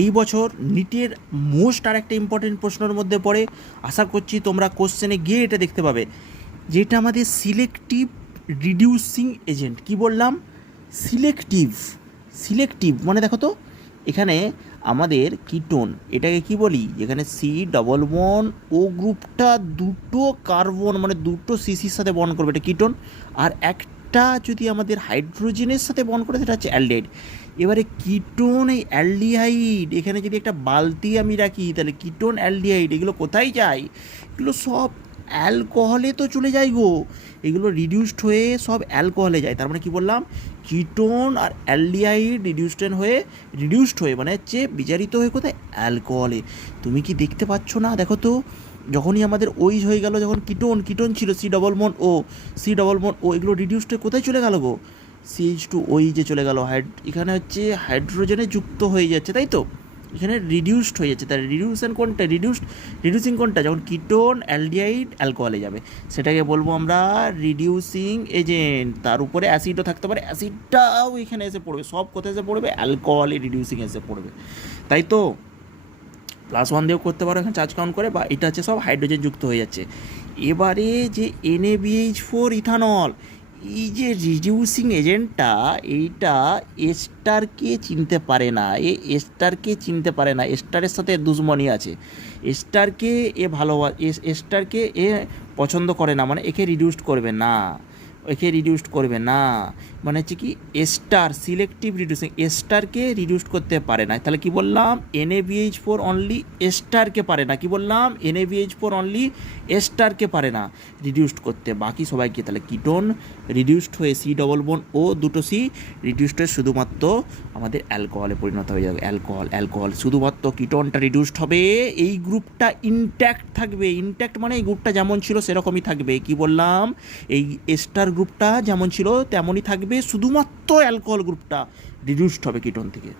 এই বছর নিটের মোস্ট আর একটা ইম্পর্টেন্ট প্রশ্নের মধ্যে পড়ে। আশা করছি তোমরা কোশ্চেনে গিয়ে এটা দেখতে পাবে, যেটা আমাদের সিলেক্টিভ রিডিউসিং এজেন্ট। কি বললাম? সিলেক্টিভ। সিলেক্টিভ মানে দেখো তো, এখানে আমাদের কিটোন, এটাকে কি বলি? যেখানে C+1 ও গ্রুপটা দুটো কার্বন মানে দুটো সিসির সাথে বন্ড করবে, এটা কিটোন। আর একটা যদি আমাদের হাইড্রোজেনের সাথে বন্ড করে, সেটা হচ্ছে অ্যালডিহাইড। এবারে কিটোন, এই অ্যালডিহাইড, এখানে যদি একটা বালতি আমি রাখি, তাহলে কিটোন অ্যালডিহাইড এগুলো কোথায় যায়? এগুলো সব অ্যালকোহলে তো চলে যায় গো। এগুলো রিডিউসড হয়ে সব অ্যালকোহলে যায়। তার মানে কি বললাম? কিটোন আর অ্যালডিহাইড রিডিউসড হয়ে মানে হচ্ছে বিচারিত হয়ে কোথায়? অ্যালকোহলে। তুমি কি দেখতে পাচ্ছ না? দেখো তো, যখনই আমাদের ওইচ হয়ে গেল, যখন কিটোন ছিল C+1O এগুলো রিডিউসড হয়ে কোথায় চলে গেল গো? CH2OE চলে গেল। এখানে হচ্ছে হাইড্রোজেনে যুক্ত হয়ে যাচ্ছে, তাই তো? এখানে রিডিউসড হয়ে যাচ্ছে। তার রিডিউসিং কোনটা? যখন কিটোন অ্যালডিহাইড অ্যালকোহলে যাবে, সেটাকে বলবো আমরা রিডিউসিং এজেন্ট। তার উপরে অ্যাসিডও থাকতে পারে, অ্যাসিডটাও এখানে এসে পড়বে। সব কোথায় এসে পড়বে? অ্যালকোহলে রিডিউসিং এসে পড়বে, তাই তো? +1 দিয়েও করতে পারো এখানে চার্জ কাউন্ট করে, বা এটা হচ্ছে সব হাইড্রোজেন যুক্ত হয়ে যাচ্ছে। এবারে যে NaBH4 ইথানল, এই যে রিডিউসিং এজেন্টটা, এইটা এস্টারকে চিনতে পারে না। চিনতে পারে না, এস্টারের সাথে দুশ্মনী আছে। এস্টারকে এ পছন্দ করে না, মানে একে রিডিউসড করবে না। মানে হচ্ছে কি, এস্টার সিলেক্টিভ রিডিউসিং, এস্টারকে রিডিউসড করতে পারে না। তাহলে কি বললাম? NaBH4 অনলি এস্টারকে পারে না। কি বললাম? NaBH4 অনলি এস্টারকে পারে না রিডিউসড করতে, বাকি সবাইকে। তাহলে কিটোন রিডিউসড হয়ে C+1O দুটো C রিডিউসড হয়ে শুধুমাত্র আমাদের অ্যালকোহলে পরিণত হয়ে যাবে। অ্যালকোহল শুধুমাত্র কিটোনটা রিডিউসড হবে, এই গ্রুপটা ইনট্যাক্ট থাকবে। ইনট্যাক্ট মানে এই গ্রুপটা যেমন ছিল সেরকমই থাকবে। কি বললাম? এই এস্টার গ্রুপটা যেমন ছিল তেমনই থাকবে, শুধুমাত্র অ্যালকোহল গ্রুপটা রিডিউসড হবে কিটোন থেকে।